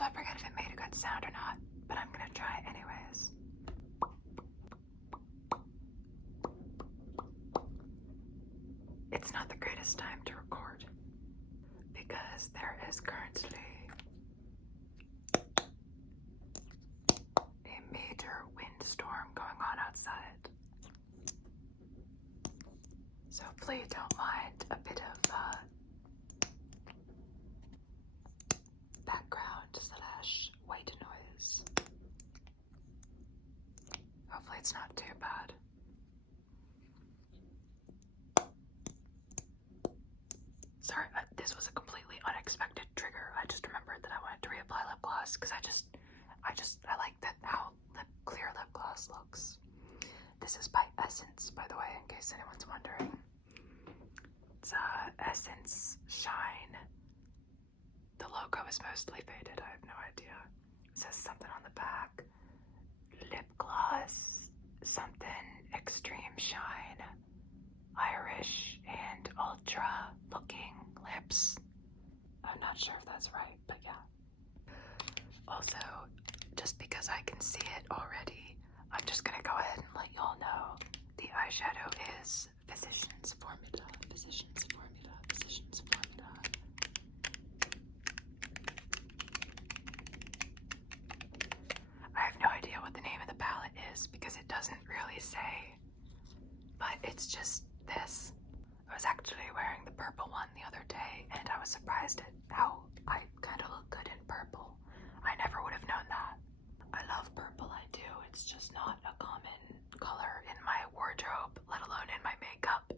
so I forget if it made a good sound or not, but I'm gonna try anyways. It's not the greatest time to record because there is currently a major windstorm going on outside. So please don't mind a bit of background / white noise. Hopefully it's not too bad. Sorry, this was a completely unexpected trigger. I just remembered that I wanted to reapply lip gloss because I like that how clear lip gloss looks. This is by Essence, by the way, in case anyone's wondering. It's Essence Shine. The logo is mostly faded. I have no idea. It says something on the back. Lip gloss, something extreme shine, Irish and ultra looking lips. I'm not sure if that's right, but yeah. Also, just because I can see it already, I'm just gonna go ahead and let y'all know the eyeshadow is Physicians Formula. Physicians Formula. Physicians Formula. I have no idea what the name of the palette is because it doesn't really say, but it's just this. I was actually wearing the purple one the other day and I was surprised at how I kind of look good in purple. I never would have known that. I love purple, I do. It's just not a common color in my wardrobe, let alone in my makeup.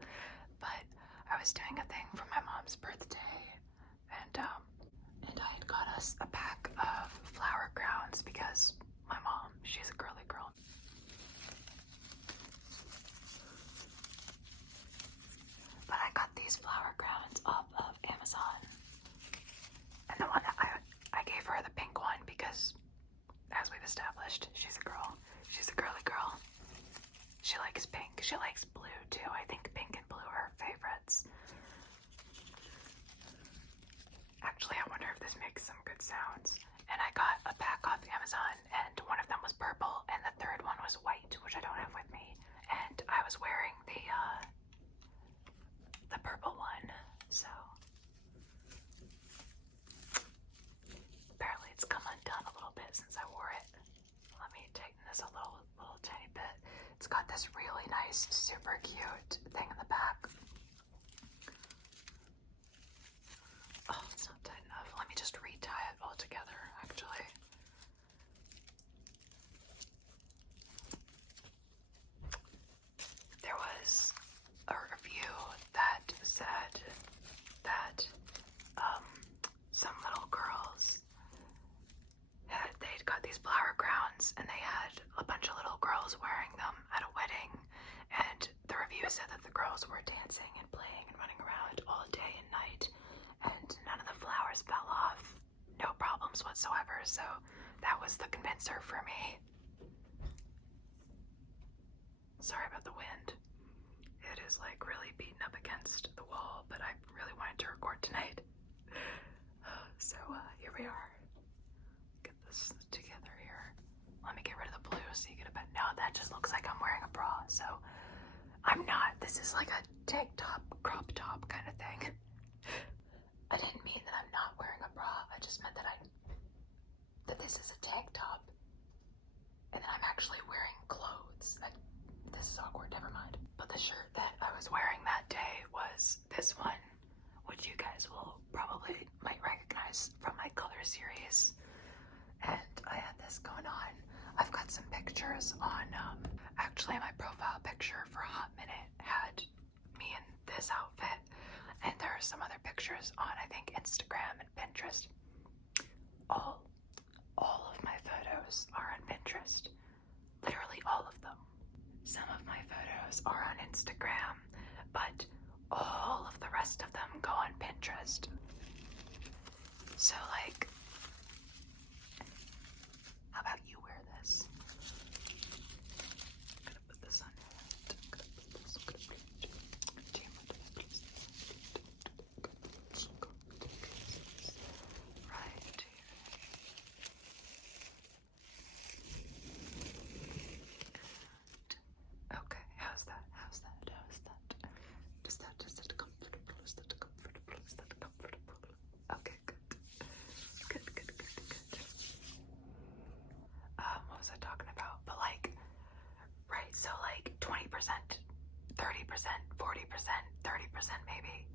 But I was doing a thing for my mom's birthday and I had got us a pack of flower crowns because my mom, she's a girly girl. But I got these flower crowns off of Amazon. And the one that I gave her the pink one because, as we've established, she's a girl. She's a girly girl. She likes pink. She likes blue too. I think pink and blue are her favorites. Actually, I wonder if this makes some good sounds. And I got a pack off Amazon, and one of them was purple, and the third one was white, which I don't have with me. And I was wearing the purple one, so apparently it's come undone a little bit since I wore it. Let me tighten this a little tiny bit. It's got this really nice, super cute thing in the back. Oh, it's not tight enough. Let me just retie it all together, actually. There was a review that said that some little girls they'd got these flower crowns and they had a bunch of little girls wearing them at a wedding, and the review said that the girls were dancing and playing and running around all day and night and none of the flowers fell off, no problems whatsoever. So that was the convincer for me. Sorry about the wind. It is like really beaten up against the wall, but I really wanted to record tonight. So here we are. Get this together here. Let me get rid of the blue so you get a bit. No, that just looks like I'm wearing a bra, so I'm not. This is like a tank top, crop top kind of thing. I didn't mean that I'm not wearing a bra. I just meant that this is a tank top and that I'm actually wearing clothes. This is awkward, never mind. But the shirt that I was wearing that day was this one, which you guys will probably might recognize from my color series. And I had this going on. I've got some pictures on, actually my profile picture for a hot minute had me in this outfit. And there are some other pictures on, I think, Instagram and Pinterest. All of my photos are on Pinterest. Literally all of them. Some of my photos are on Instagram, but all of the rest of them go on Pinterest. So like, how about you wear this? I'm gonna put this on your head. I'm gonna put this. Right here. Is that comfortable? Is that comfortable? Is that comfortable? Okay, good. Good. What was I talking about? But like, right, so like 20%, 30%, 40%, 30% maybe.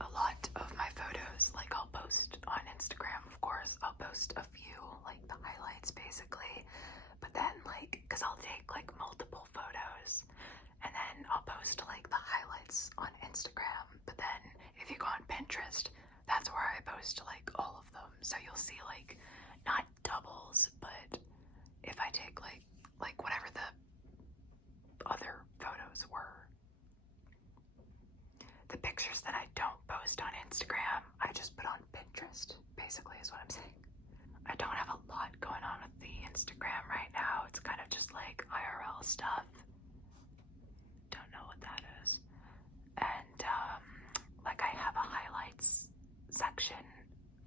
A lot of my photos, like I'll post on Instagram, of course, I'll post a few, like the highlights basically, but then like, cause I'll take like multiple photos and then I'll post like the highlights on Instagram, but then if you go on Pinterest, that's where I post like all of them, so you'll see like, not doubles, but if I take like whatever the other photos were, the pictures that I don't post on Instagram, I just put on Pinterest, basically is what I'm saying. I don't have a lot going on with the Instagram right now. It's kind of just like IRL stuff. Don't know what that is. And like I have a highlights section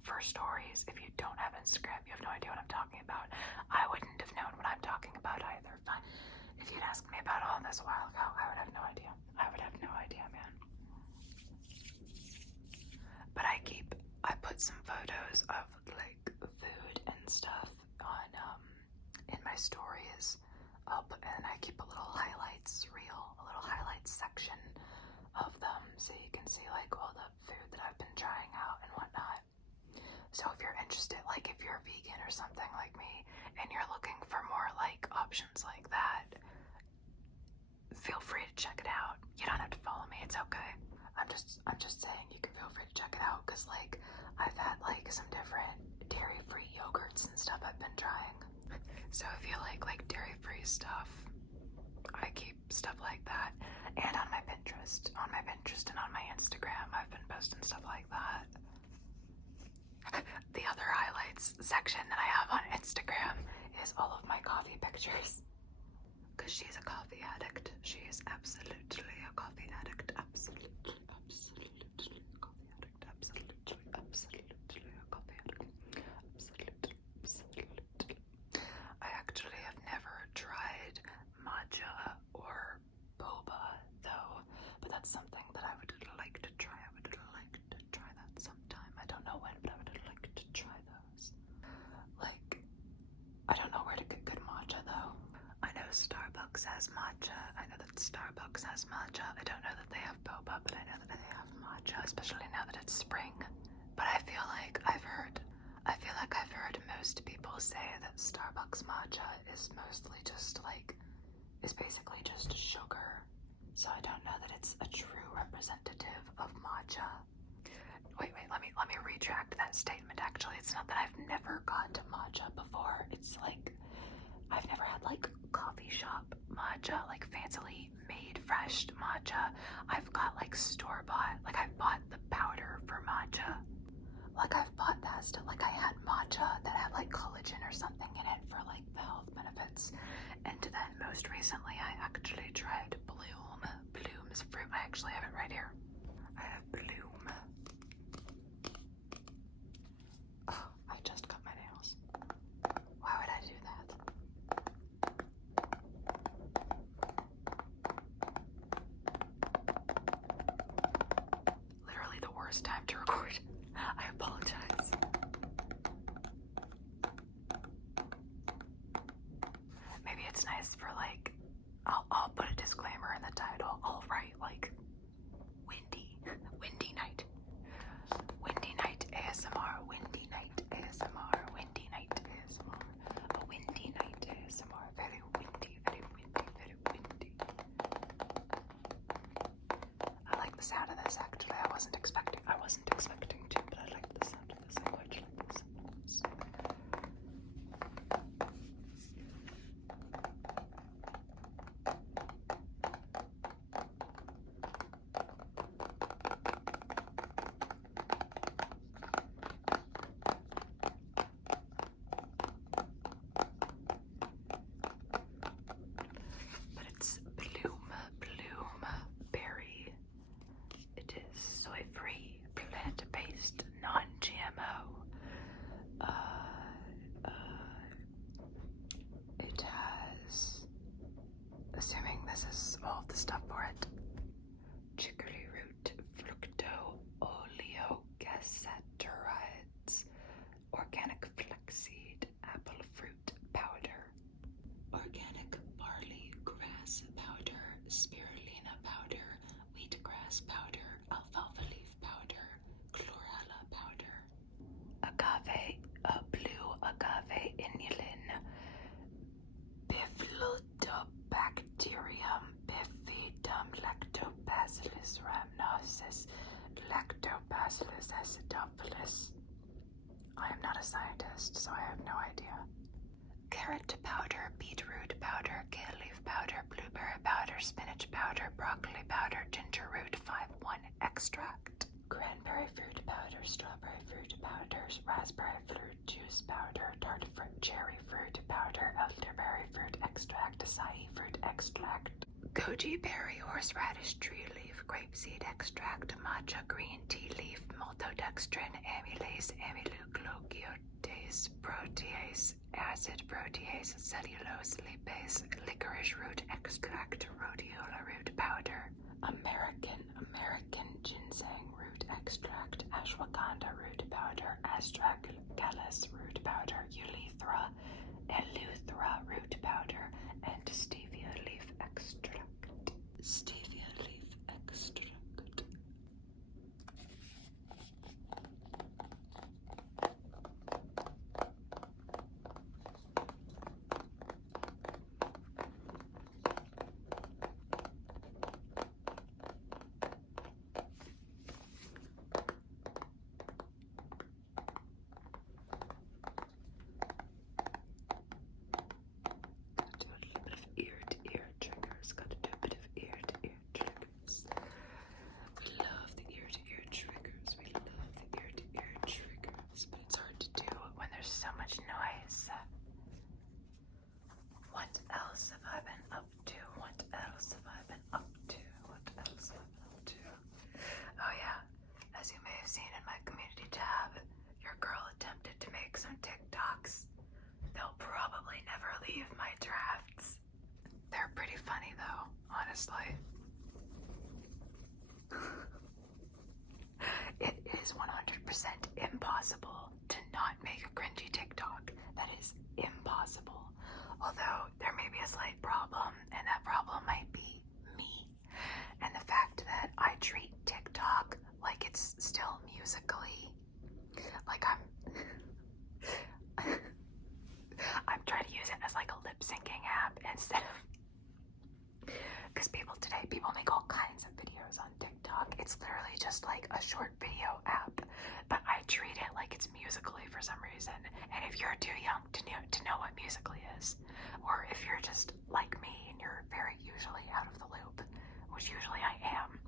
for stories. If you don't have Instagram, you have no idea what I'm talking about. I wouldn't have known what I'm talking about either. But if you'd asked me about all this a while ago, I would have no idea. Man. But I put some photos of like food and stuff on in my stories. And I keep a little highlights reel, a little highlights section of them, so you can see like all the food that I've been trying out and whatnot. So if you're interested, like if you're vegan or something like me, and you're looking for more like options like that, feel free to check it out. You don't have to follow me, it's okay. I'm just saying you can feel free to check it out, because like I've had like some different dairy-free yogurts and stuff I've been trying. So if you like dairy-free stuff, I keep stuff like that. And on my Pinterest and on my Instagram, I've been posting stuff like that. The other highlights section that I have on Instagram is all of my coffee pictures. Because she's a coffee addict. She is absolutely a coffee addict. Absolutely a coffee addict. Absolutely a coffee addict. Absolutely. I actually have never tried matcha or boba though, but that's something that I would like to try. I would like to try that sometime. I don't know when, but I would like to try those. Like, I don't know where to get good matcha though. I know Starbucks has matcha. I know that Starbucks has matcha. I don't know that they have boba, but I know that they have matcha, especially now that it's spring. But I feel like I've heard most people say that Starbucks matcha is mostly just like, is basically just sugar. So I don't know that it's a true representative of matcha. Wait, let me retract that statement. Actually, it's not that I've never gone to matcha before. It's like, I've never had like coffee shop matcha, like fancily made fresh matcha. I've got like store-bought, like I've bought the powder for matcha. Like I've bought that stuff, like I had matcha that had like collagen or something in it for like the health benefits. And then most recently I actually tried Bloom's fruit. I actually have it right here. I have Bloom. Oh, I just cut my nails. Why would I do that? Literally the worst time to record. I apologize. Maybe it's nice for like, I'll put a disclaimer in the title. I'll write like windy night ASMR, windy night ASMR, windy night ASMR, a windy night ASMR, very windy. I like the sound of this actually. I wasn't expecting to, but I like the sound of this. I quite like the sound of this. But it's Bloom berry. It is soy free. Rhamnosus, Rhamnosus, Lactobacillus acidophilus. I am not a scientist, so I have no idea. Carrot powder, beetroot powder, kale leaf powder, blueberry powder, spinach powder, broccoli powder, ginger root 5-1 extract. Cranberry fruit powder, strawberry fruit powder, raspberry fruit juice powder, tart fruit, cherry fruit powder, elderberry fruit extract, acai fruit extract, goji berry, horseradish tree leaf, grapeseed extract, matcha green tea leaf, maltodextrin, amylase, amyloglucosidase, protease, acid protease, cellulose lipase, licorice root extract, rhodiola root powder, American ginseng root extract, ashwagandha root powder, astragalus root powder, eleuthera root powder, and stevia leaf extract. Stevia leaf extract. It is 100% impossible to not make a cringy TikTok. That is impossible. Although there may be a slight problem, and that problem might be me. And the fact that I treat TikTok like it's still musically, like I'm trying to use it as like a lip syncing app instead of, because people make all kinds of videos on TikTok. It's literally just like a short video app, but I treat it like it's Musical.ly for some reason. And if you're too young to know what Musical.ly is, or if you're just like me and you're very usually out of the loop, which usually I am,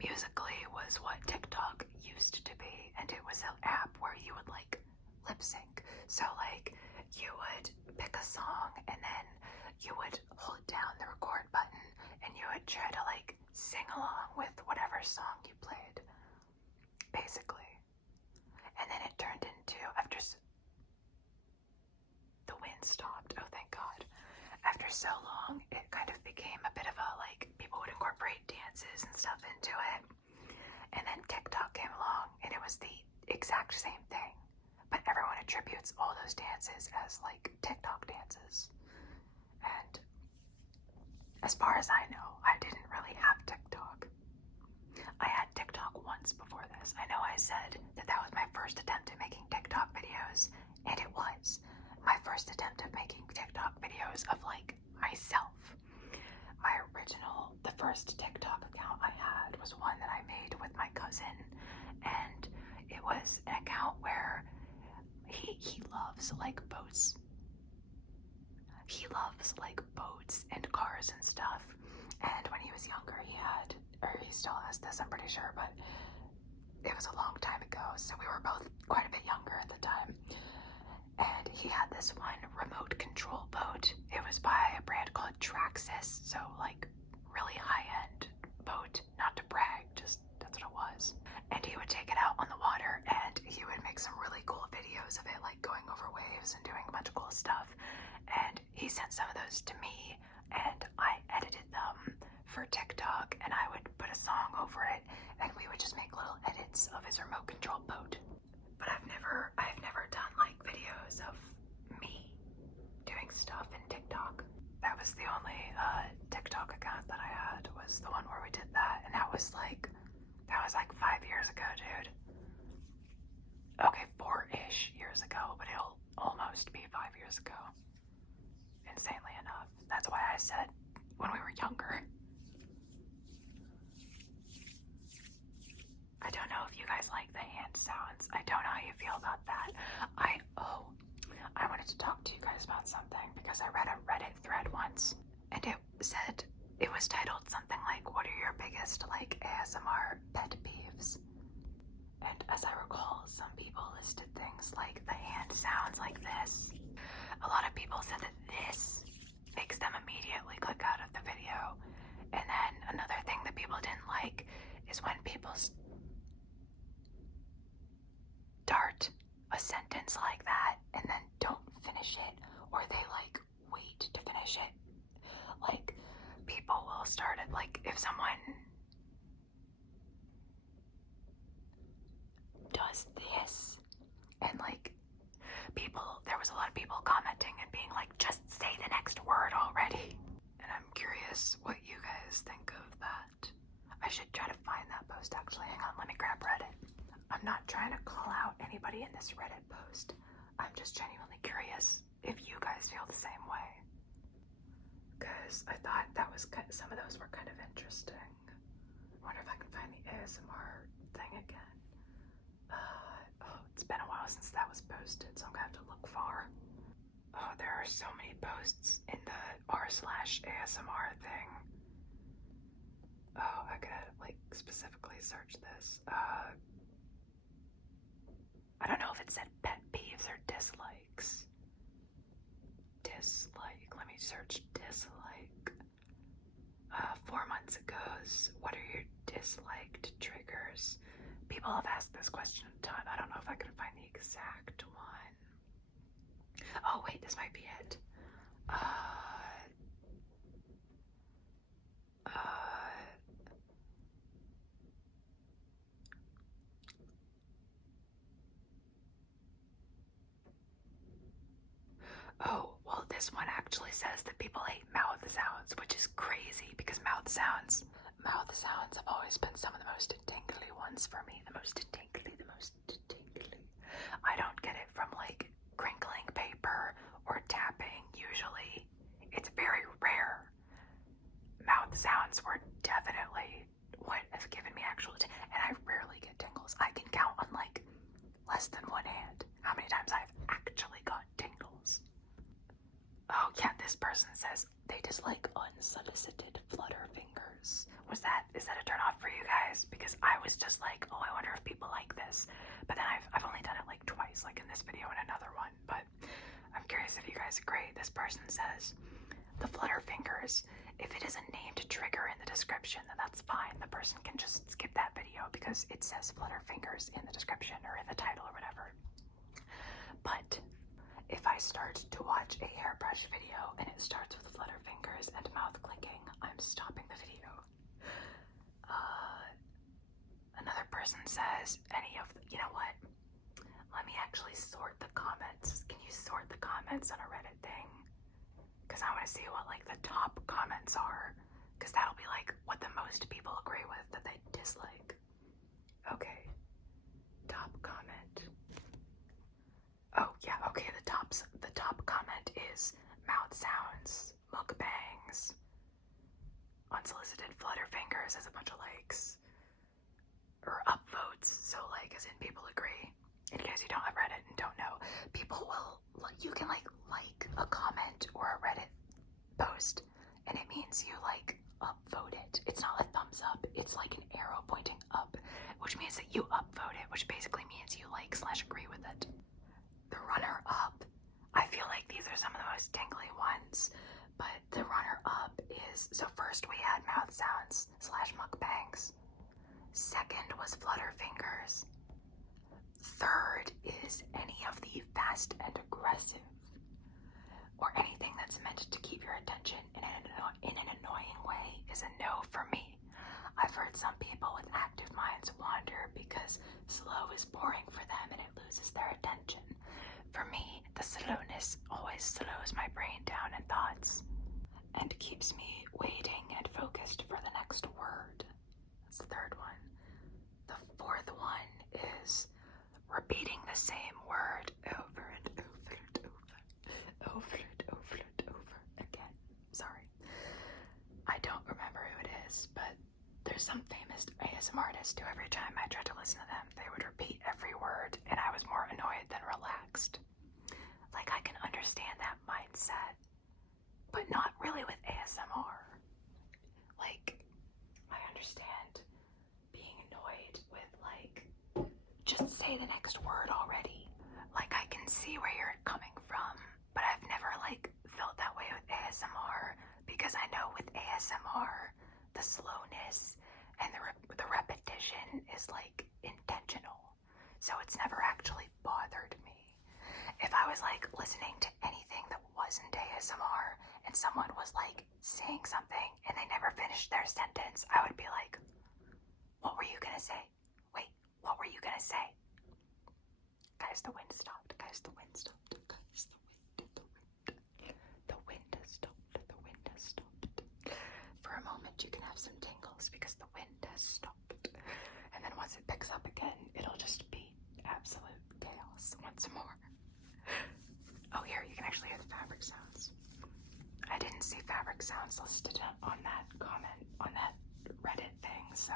Musical.ly was what TikTok used to be, and it was an app where you would like lip sync. So like you would pick a song and then you would hold down the record button and you would try to like sing along with whatever song you played, basically. And then it turned into, after the wind stopped, oh thank God. After so long, it kind of became a bit of a, like, people would incorporate dances and stuff into it. And then TikTok came along, and it was the exact same thing. But everyone attributes all those dances as, like, TikTok dances. And as far as I know, I didn't really have TikTok. I had TikTok once before this. I know I said that that was my first attempt at making TikTok videos, and it was. My first attempt at making TikTok videos of like myself. The first TikTok account I had was one that I made with my cousin, and it was an account where he loves like boats. He loves like boats and cars and stuff. And when he was younger, he still has this, I'm pretty sure, but it was a long time ago, so we were both quite a bit younger at the time. And he had this one remote control boat. It was by a brand called Traxxas, so like really high-end boat. Not to brag, just that's what it was. And he would take it out on the water and he would make some really cool videos of it, like going over waves and doing a bunch of cool stuff. And he sent some of those to me and I edited them for TikTok, and I would put a song over it and we would just make little edits of his remote control boat. But I've never done like videos of me doing stuff in TikTok. That was the only TikTok account that I had, was the one where we did that, and that was like 5 years ago, dude. Okay, 4-ish years ago, but it'll supposed to be 5 years ago. Insanely enough. That's why I said when we were younger. I don't know if you guys like the hand sounds. I don't know how you feel about that. I wanted to talk to you guys about something because I read a Reddit thread once and it said, it was titled something like, what are your biggest like ASMR pet peeves? And as I recall, some people listed things like the hand sounds like this. A lot of people said that this makes them immediately click out of the video. And then another thing that people didn't like is when people start a sentence like that and then don't finish it, or they like wait to finish it. Like people will start it, like if someone does this and like there was a lot of people commenting and being like, just say the next word already. And I'm curious what you guys think of that. I should try to find that post actually. Hang on, let me grab Reddit. I'm not trying to call out anybody in this Reddit post. I'm just genuinely curious if you guys feel the same way. Because I thought that was some of those were kind of interesting. I wonder if I can find the ASMR thing again. It's been a while since that was posted, so I'm gonna have to look far. Oh, there are so many posts in the r/ASMR thing. Oh, I gotta like specifically search this. I don't know if it said pet peeves or dislikes. Dislike. Let me search dislike. 4 months ago's what are your disliked triggers? People have asked this question a ton. I don't know if I can find the exact one. Oh wait, this might be it. Oh, well, this one actually says that people hate mouth sounds, which is crazy because mouth sounds have always been some of the most tingly ones for me. The most tingly. I don't get it from like crinkling paper or tapping usually. It's very rare. Mouth sounds were definitely what have given me actual and I rarely get tingles. I can count on like less than one hand how many times I've actually got tingles. Oh yeah, this person says they dislike unsolicited flutter fingers. Is that a turn off for you guys? Because I was just like, oh, I wonder if people like this. But then I've only done it like twice, like in this video and another one. But I'm curious if you guys agree. This person says the flutter fingers, if it is a named trigger in the description, then that's fine. The person can just skip that video because it says flutter fingers in the description or in the title or whatever. But if I start to watch a hairbrush video and it starts with flutter fingers and mouth clicking, I'm stopping the video. Another person says, you know what? Let me actually sort the comments. Can you sort the comments on a Reddit thing? Because I want to see what like the top comments are. Because that'll be like what the most people agree with that they dislike. Okay. Top comment. Oh yeah, okay, the top comment is mouth sounds, mukbangs, unsolicited flutter fingers as a bunch of likes, or upvotes, so like as in people agree. In case you don't have Reddit and don't know, you can like a comment or a Reddit post, and it means you like upvote it. It's not a thumbs up, it's like an arrow pointing up, which means that you upvote it, which basically means you like/agree with it. The runner up, I feel like these are some of the most tingly ones, but the runner up is, so first we had mouth sounds / mukbangs. Second was flutter fingers. Third is any of the fast and aggressive, or anything that's meant to keep your attention in an annoying way is a no for me. I've heard some people with active minds wander because slow is boring for them and it loses their attention. For me, the slowness always slows my brain down and thoughts and keeps me waiting and focused for the next word. That's the third one. The fourth one is repeating the same word over and over and over. used to, every time I tried to listen to them, they would repeat every word, and I was more annoyed than relaxed. Like, I can understand that mindset, but not really with ASMR. Like, I understand being annoyed with, like, just say the next word already. Like, I can see where you're coming from, but I've never, like, felt that way with ASMR, because I know with ASMR, the slowness and the repetition is, like, intentional. So it's never actually bothered me. If I was, like, listening to anything that wasn't ASMR and someone was, like, saying something and they never finished their sentence, I would be like, what were you gonna say? Wait, what were you gonna say? Guys, the wind stopped. Guys, the wind stopped. Guys, the wind has stopped. The wind has stopped. For a moment, you can have some tingles because the wind has stopped. And then once it picks up again, it'll just be absolute chaos once more. Oh, here, you can actually hear the fabric sounds. I didn't see fabric sounds listed on that comment, on that Reddit thing, so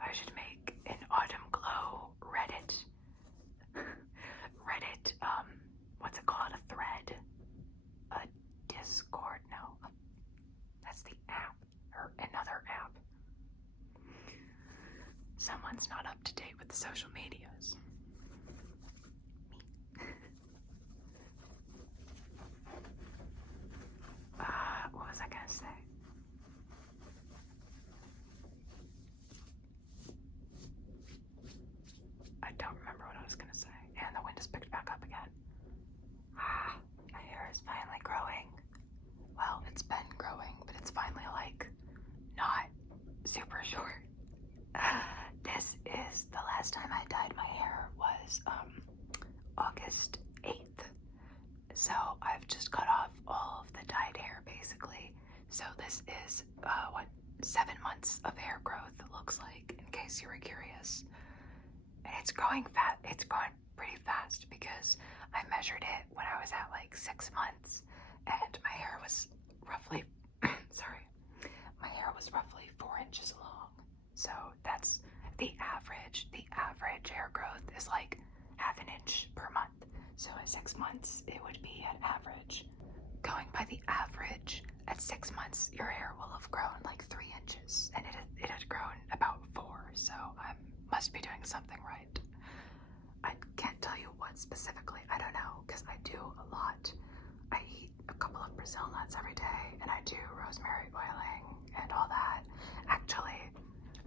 I should make an autumn glow Reddit, what's it called, a thread, a Discord, no, that's the app, or another app. Someone's not up to date with the social medias. What was I gonna say? I don't remember what I was gonna say. And the wind has picked back up again. My hair is finally growing. Well, it's been growing, but it's finally, like, not super short. This is the last time I dyed my hair was August 8th. So I've just cut off all of the dyed hair basically. So this is what 7 months of hair growth looks like, in case you were curious. And it's growing it's growing pretty fast because I measured it when I was at like 6 months and my hair was roughly my hair was roughly 4 inches long. So that's the average. The average hair growth is like half an inch per month. So at 6 months, it would be an average. Going by the average, at 6 months, your hair will have grown like 3 inches, and it had grown about 4, so I must be doing something right. I can't tell you what specifically, I don't know, because I do a lot. I eat a couple of Brazil nuts every day, and I do rosemary oiling and all that. Actually,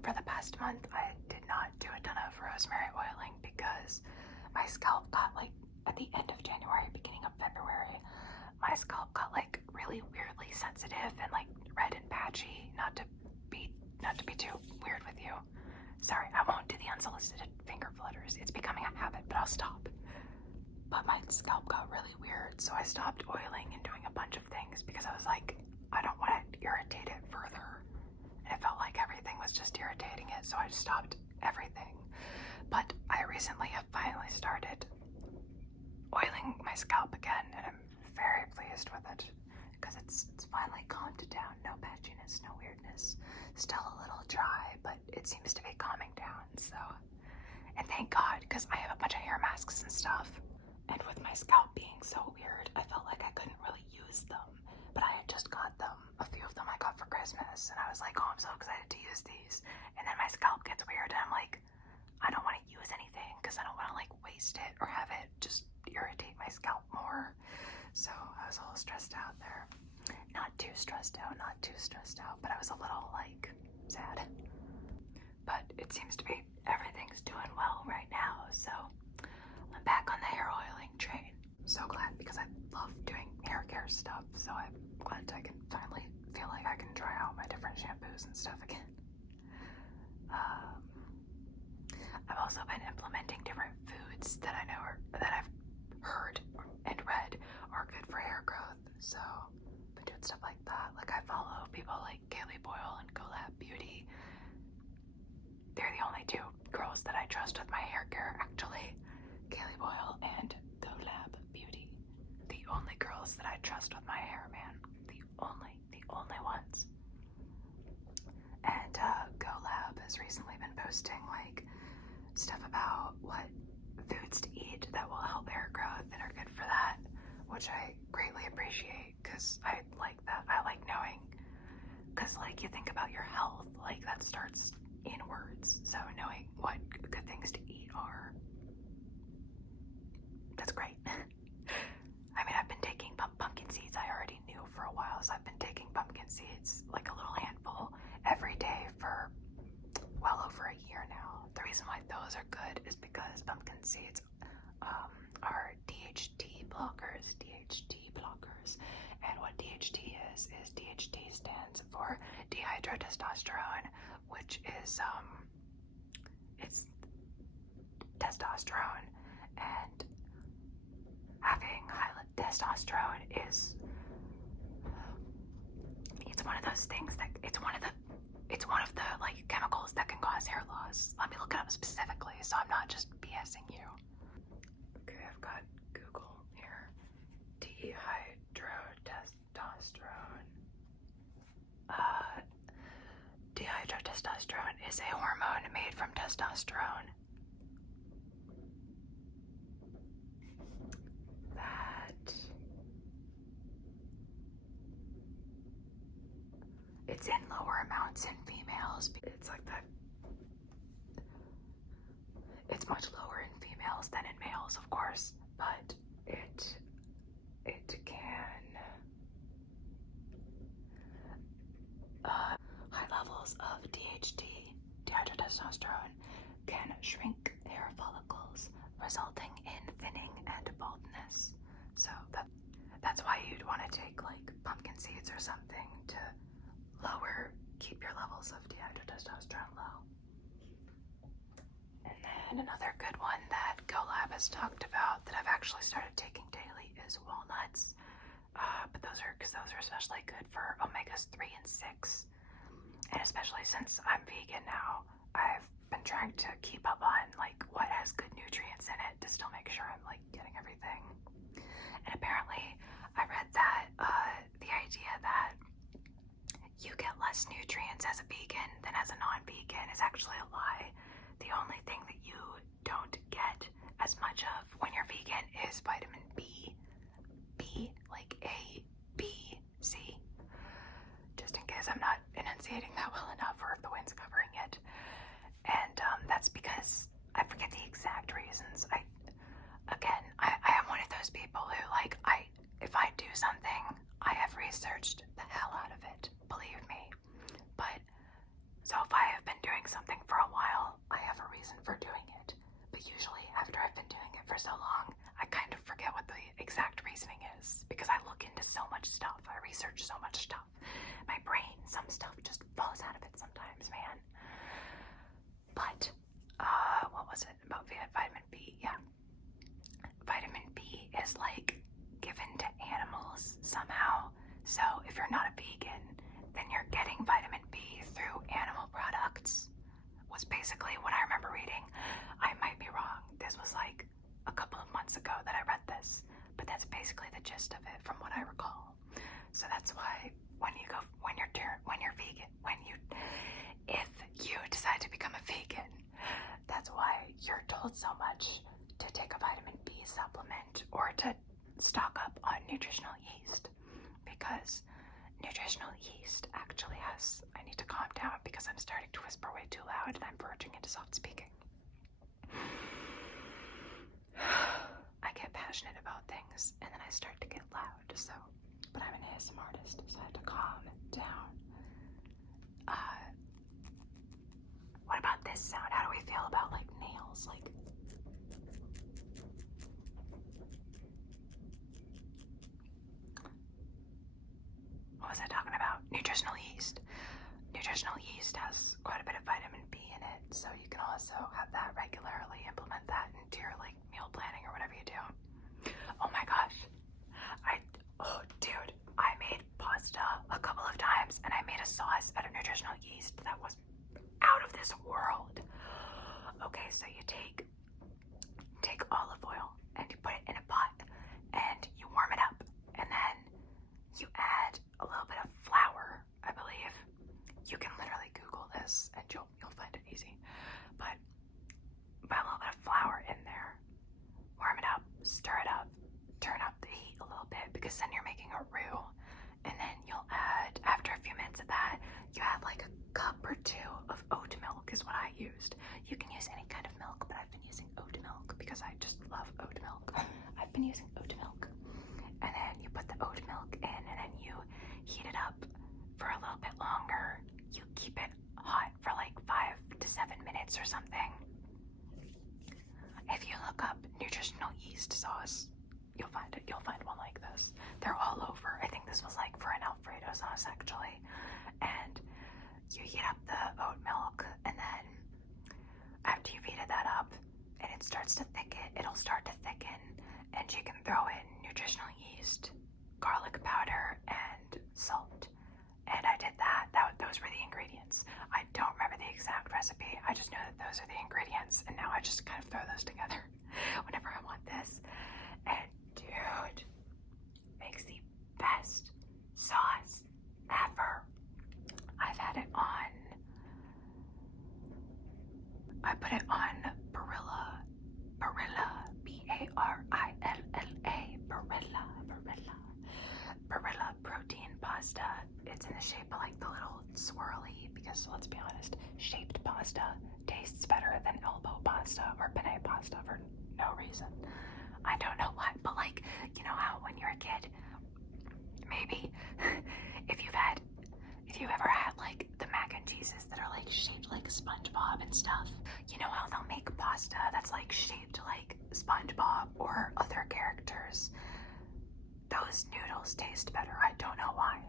for the past month, I did not do a ton of rosemary oiling because my scalp got, like, at the end of January, beginning of February, my scalp got, like, really weirdly sensitive and, like, red and patchy. Not to be too weird with you. Sorry, I won't do the unsolicited finger flutters. It's becoming a habit, but I'll stop. But my scalp got really weird, so I stopped oiling and doing a bunch of things because I was like, I don't want to irritate it further. And it felt like everything was just irritating it, so I just stopped everything. But I recently have finally started oiling my scalp again, and I'm very pleased with it because it's finally calmed down. No patchiness, no weirdness. Still a little dry, but it seems to be calming down. So, and thank God, because I have a bunch of hair masks and stuff, and with my scalp being so weird, I felt like I couldn't really use them. But I had just got them. A few of them I got for Christmas, and I was like, oh, I'm so excited to use these. And then my scalp gets weird, and I'm like, I don't want to use anything because I don't want to, like, waste it or have it just irritate my scalp more. So I was a little stressed out there. Not too stressed out, but I was a little, like, sad. But it seems to be everything's doing well right now, so I'm back on the hair oiling train. So glad, because I love doing hair care stuff, so I'm glad I can finally feel like I can try out my different shampoos and stuff again. I've also been implementing different foods that I know that I've heard and read are good for hair growth. So I've been doing stuff like that. Like, I follow people like Kaylee Boyle and GoLab Beauty. They're the only two girls that I trust with my hair care, actually. Kaylee Boyle and GoLab Beauty. The only girls that I trust with my hair, man. The only ones. has recently been posting like stuff about what foods to eat that will help hair growth and are good for that, which I greatly appreciate because I like that. I like knowing, because like you think about your health, like that starts inwards. So knowing what good things to eat are, that's great. I mean, I've been taking pumpkin seeds. I already knew for a while, so I've been taking pumpkin seeds, like a little handful, every day for well over a year now. The reason why those are good is because pumpkin seeds are DHT blockers. And what DHT is DHT stands for dihydrotestosterone, which is it's testosterone, and having high testosterone is, it's one of those things that it's one of the like chemicals that can cause hair loss. Let me look it up specifically so I'm not just BSing you. Okay, I've got Google here. Dihydrotestosterone. Dihydrotestosterone is a hormone made from testosterone. It's in lower amounts in females. It's like that. It's much lower in females than in males, of course, but it can high levels of DHT, dihydrotestosterone, can shrink hair follicles, resulting in thinning and baldness. So that's why you'd want to take like pumpkin seeds or something to keep your levels of dihydrotestosterone low. And then another good one that GoLab has talked about that I've actually started taking daily is walnuts. But those are especially good for omegas 3 and 6. And especially since I'm vegan now, I've been trying to keep up on like what has good nutrients in it to still make sure I'm like getting everything. And apparently I read that the idea that you get less nutrients as a vegan than as a non-vegan is actually a lie. The only thing that you don't get as much of when you're vegan is vitamin B, like A, B, C. Just in case I'm not enunciating that well enough or if the wind's covering it. And that's because I forget the exact reasons. I am one of those people who like, if I do something, I have researched the hell out of it, believe me. But so if I have been doing something for a while, I have a reason for doing it. But usually after I've been doing it for so long, I kind of forget what the exact reasoning is because I look into so much stuff. I research so much stuff. My brain, some stuff just falls out of it sometimes, man. But what was it about vitamin B? Yeah. Vitamin B is like given to animals somehow. So if you're not a vegan, then you're getting vitamin B through animal products, was basically what I remember reading. I might be wrong. This was like a couple of months ago that I read this, but that's basically the gist of it from what I recall. So that's why if you decide to become a vegan, that's why you're told so much to take a vitamin B supplement or to stock up on nutritional yeast, because nutritional yeast actually has, I need to calm down because I'm starting to whisper way too loud and I'm verging into soft speaking. I get passionate about things and then I start to get loud, but I'm an ASMR artist, so I have to calm down. What about this sound? How do we feel about like nails? Like, what was I talking about? Nutritional yeast. Nutritional yeast has quite a bit of vitamin B in it, so you can also have that regularly, implement that into your like meal planning or whatever you do. Oh my gosh. Dude, I made pasta a couple of times and I made a sauce out of nutritional yeast that was out of this world. Okay, so you take olive oil and you put it in a pot and you warm it up, and then you add a little bit of flour, I believe. You can literally Google this and you'll find it because then you're making a roux. And then you'll add, after a few minutes of that, you add like a cup or two of oat milk is what I used. You can use any kind of milk, but I've been using oat milk because I just love oat milk. I've been using oat milk. And then you put the oat milk in, and then you heat it up for a little bit longer. You keep it hot for like 5 to 7 minutes or something. If you look up nutritional yeast sauce, you'll find it. You'll find one like this. They're all over. I think this was like for an Alfredo sauce actually. And you heat up the oat milk, and then after you've heated that up and it starts to thicken, it'll start to thicken, and you can throw in nutritional yeast, garlic powder, and salt. And I did that. Those were the ingredients. I don't remember the exact recipe. I just know that those are the ingredients, and now I just kind of throw those together whenever I want this. And dude, makes the best sauce ever. I've had it on, I put it on Barilla, B-A-R-I-L-L-A, Barilla protein pasta. It's in the shape of like the little swirly, because let's be honest, shaped pasta tastes better than elbow pasta or penne pasta for no reason. I don't know why, but like, you know how when you're a kid, maybe if you've ever had like the mac and cheeses that are like shaped like SpongeBob and stuff, you know how they'll make pasta that's like shaped like SpongeBob or other characters. Those noodles taste better. I don't know why.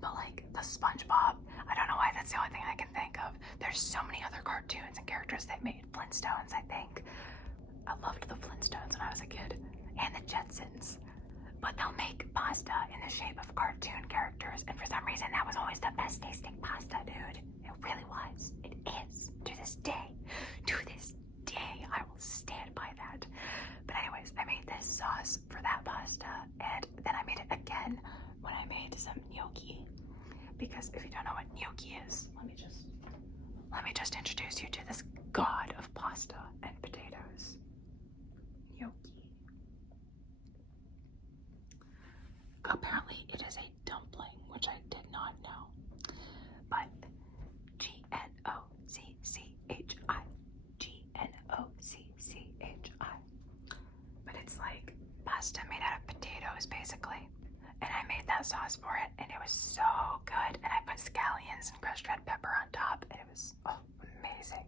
But like the SpongeBob, I don't know why, that's the only thing I can think of. There's so many other cartoons and characters they made. Flintstones, I think. I loved the Flintstones when I was a kid. And the Jetsons. But they'll make pasta in the shape of cartoon characters, and for some reason that was always the best tasting pasta, dude. It really was. It is. To this day. To this day, I will stand by that. But anyways, I made this sauce for that pasta, and then I made it again when I made some gnocchi. Because if you don't know what gnocchi is, let me just introduce you to this god of pasta and potatoes. Gnocchi. Apparently it is a dumpling, which I did not know. But Gnocchi. Gnocchi. But it's like pasta made out of potatoes, basically. And I made that sauce for it, and it was so good. And I put scallions and crushed red pepper on top, and it was amazing.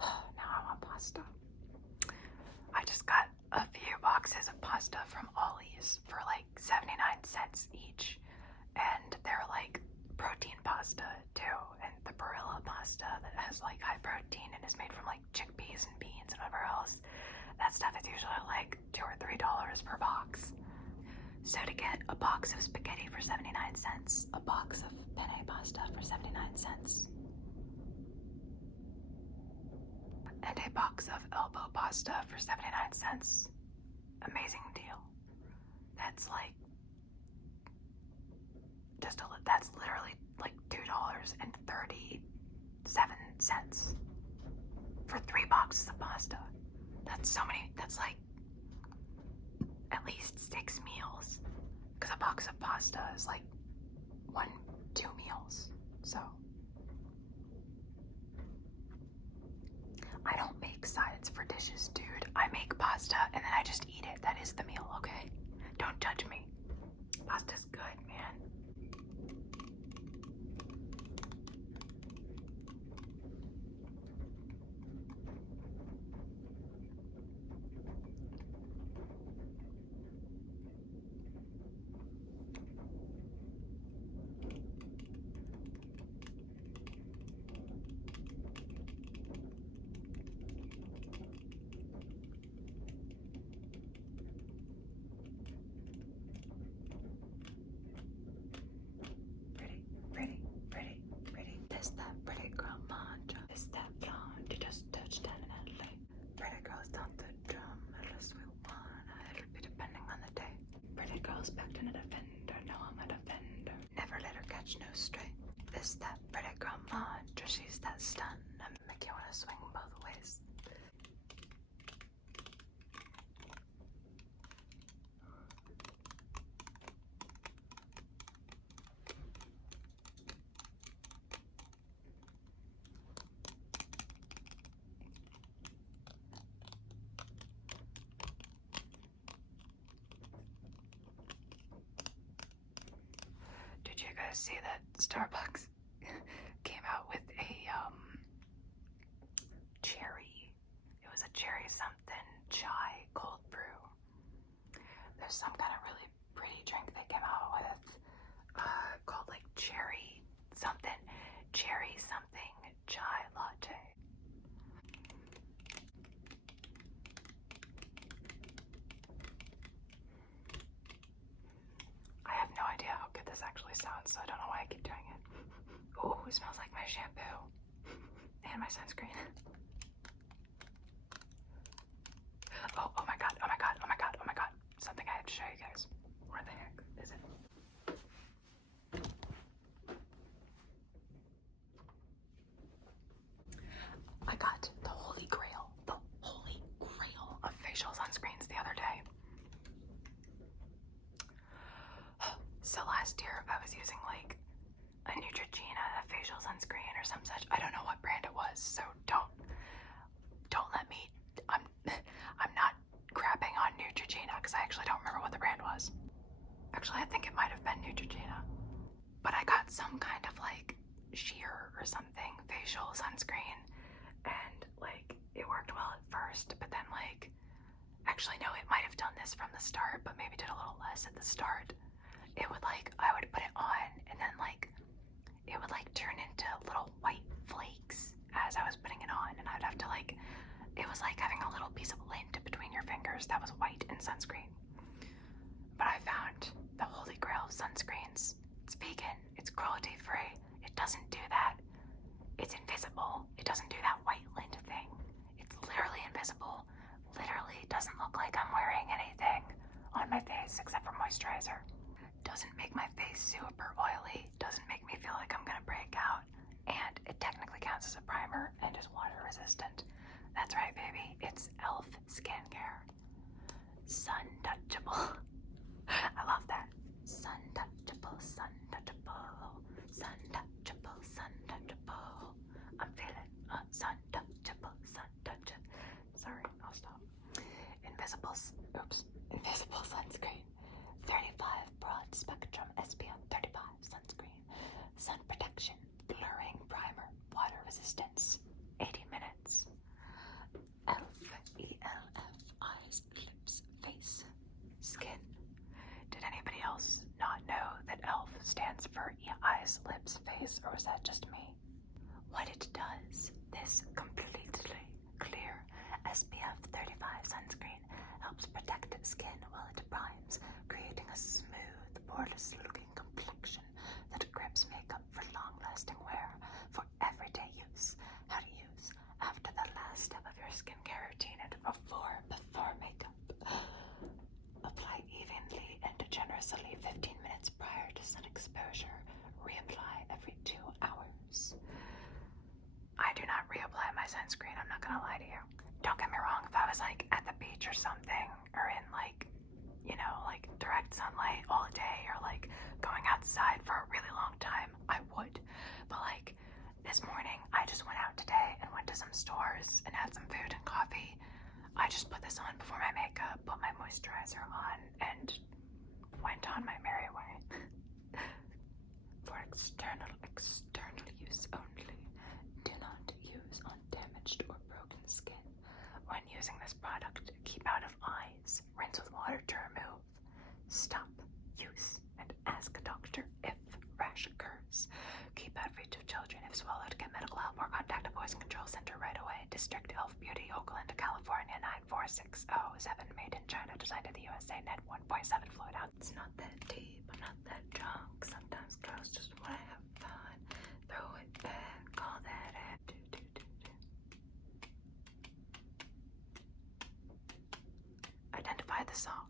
Now I want pasta. I just got a few boxes of pasta from Ollie's for like 79 cents each, and they're like protein pasta too, and the Barilla pasta that has like high protein and is made from like chickpeas and beans and whatever else. That stuff is usually like $2 or $3 per box. So to get a box of spaghetti for 79 cents, a box of penne pasta for 79 cents, and a box of elbow pasta for 79 cents. Amazing deal. That's like that's literally like $2.37 for 3 boxes of pasta. That's so many. That's like at least 6 meals, because a box of pasta is like 2 meals. So I don't make sides for dishes, dude. I make pasta and then I just eat it. That is the meal, okay? Don't judge me. Pasta's good, man. Pretty. This that pretty girl Matcha. This that blonde you just touched down in LA. Pretty girls on the drum, unless we want. It'll be depending on the day. Pretty girls backed in a defender. No, I'm a defender. Never let her catch no stray. This that pretty girl Matcha. She's that stun. I make you wanna swing both ways. see that Starbucks came out with a cherry. It was a cherry something chai cold brew. There's some kind of really pretty drink they came out with called like cherry something chai latte. I have no idea how good this actually sounds, so I don't know why I keep doing it. Ooh, it smells like my shampoo and my sunscreen. Oh my god, oh my god, oh my god, oh my god. Something I have to show you guys. Where the heck is it? I got the holy grail of facial sunscreens the other day. So last year I was using like a Neutrogena facial sunscreen or some such. I don't know what brand it was, so don't let me. I'm not crapping on Neutrogena because I actually don't remember what the brand was. Actually, I think it might have been Neutrogena, but I got some kind of like sheer or something facial sunscreen, and like it worked well at first, but then like actually no, it might have done this from the start, but maybe did a little less at the start. It would like, I would put it on and then like it would like turn into little white flakes as I was putting it on, and I'd have to like, it was like having a little piece of lint between your fingers that was white in sunscreen. But I found the holy grail of sunscreens. It's vegan, it's cruelty free, it doesn't do that. It's invisible, it doesn't do that white lint thing. It's literally invisible, literally doesn't look like I'm wearing anything on my face except for moisturizer. Doesn't make my face super oily, doesn't make me feel like I'm gonna break out, and it technically counts as a primer and is water resistant. That's right, baby, it's e.l.f. skincare. Sun touchable. I love that. Sun touchable, sun touchable, sun touchable, sun touchable. I'm feeling sun touchable, sun touchable. Sorry, I'll stop. Invisible sunscreen. 35 broad spectrum SPF 35 sunscreen. Sun protection, blurring primer, water resistance. 80 minutes. E.l.f. E.L.F. Eyes, lips, face, skin. Did anybody else not know that E.l.f. stands for eyes, lips, face, or was that just me? What it does, this completely clear SPF 35 sunscreen helps protect skin while it primes, creating a smooth, poreless-looking complexion that grips makeup for long-lasting wear for everyday use. How to use after the last step of your skincare routine and before makeup. Apply evenly and generously 15 minutes prior to sun exposure. Reapply every 2 hours. I do not reapply my sunscreen, I'm not gonna lie to you. Don't get me wrong, if I was like at the beach or something, or in like, you know, like direct sunlight all day, or like going outside for a really long time, I would. But like this morning, I just went out today and went to some stores and had some food and coffee. I just put this on before my makeup, put my moisturizer on, and went on my merry way. For external use only. Do not use on damaged or broken skin. When using this product, keep out of eyes. Rinse with water to remove. Stop use and ask a doctor if rash occurs. Keep out of reach of children. If swallowed, get medical help or contact a poison control center right away. District Elf Beauty, Oakland, California, 94607. Made in China, designed in the USA. Net 1.7 fluid out. It's not that deep. I'm not that drunk. Sometimes girls just want to have fun. Throw it back. Call that it. Identify the song.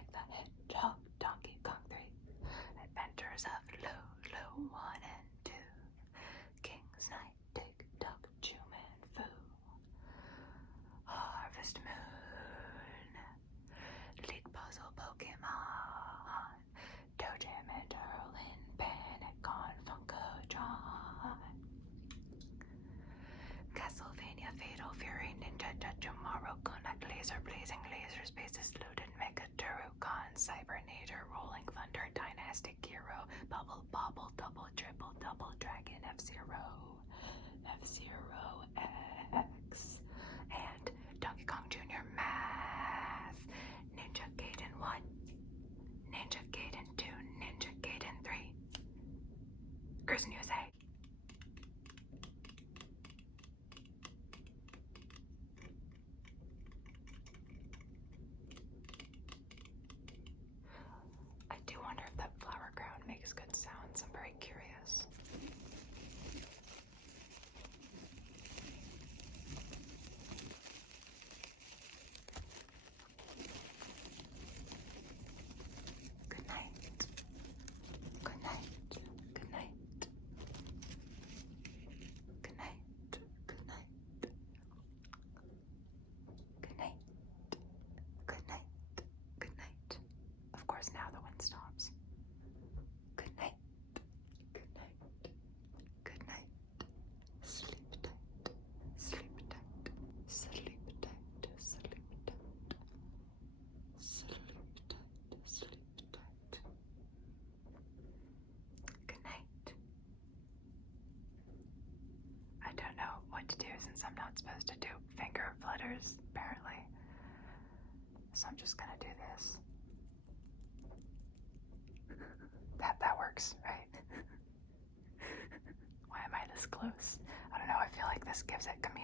like the hedgehog, Donkey Kong 3, Adventures of Lulu 1 and 2, King's Night, Tick Tock, Chuman Fu, Harvest Moon, League Puzzle Pokemon, Dojam and Derlin, Panic on Funko John, Castlevania, Fatal Fury, Ninja Tomorrow, Connect, Laser Blazing, Laser Spaces, Luden, Mega Turukan, Cybernator, Rolling Thunder, Dynastic Hero, Bubble Bobble, Double Triple, Double Dragon, F-Zero, F-Zero X, and Donkey Kong Jr. Math, Ninja Gaiden 1, Ninja Gaiden 2, Ninja Gaiden 3, Cruisin' USA. I do wonder if that flower crown makes good sounds. I'm very curious. Good night. Good night. Good night. Good night. Good night. Good night. Good night. Good night. Of course, now the wind stops. Good night. Good night. Good night. Sleep tight. Sleep tight. Sleep tight. Sleep tight. Sleep tight. Sleep tight. Good night. I don't know what to do since I'm not supposed to do finger flutters, apparently. So I'm just gonna do this. That works, right? Why am I this close? I don't know, I feel like this gives it comedic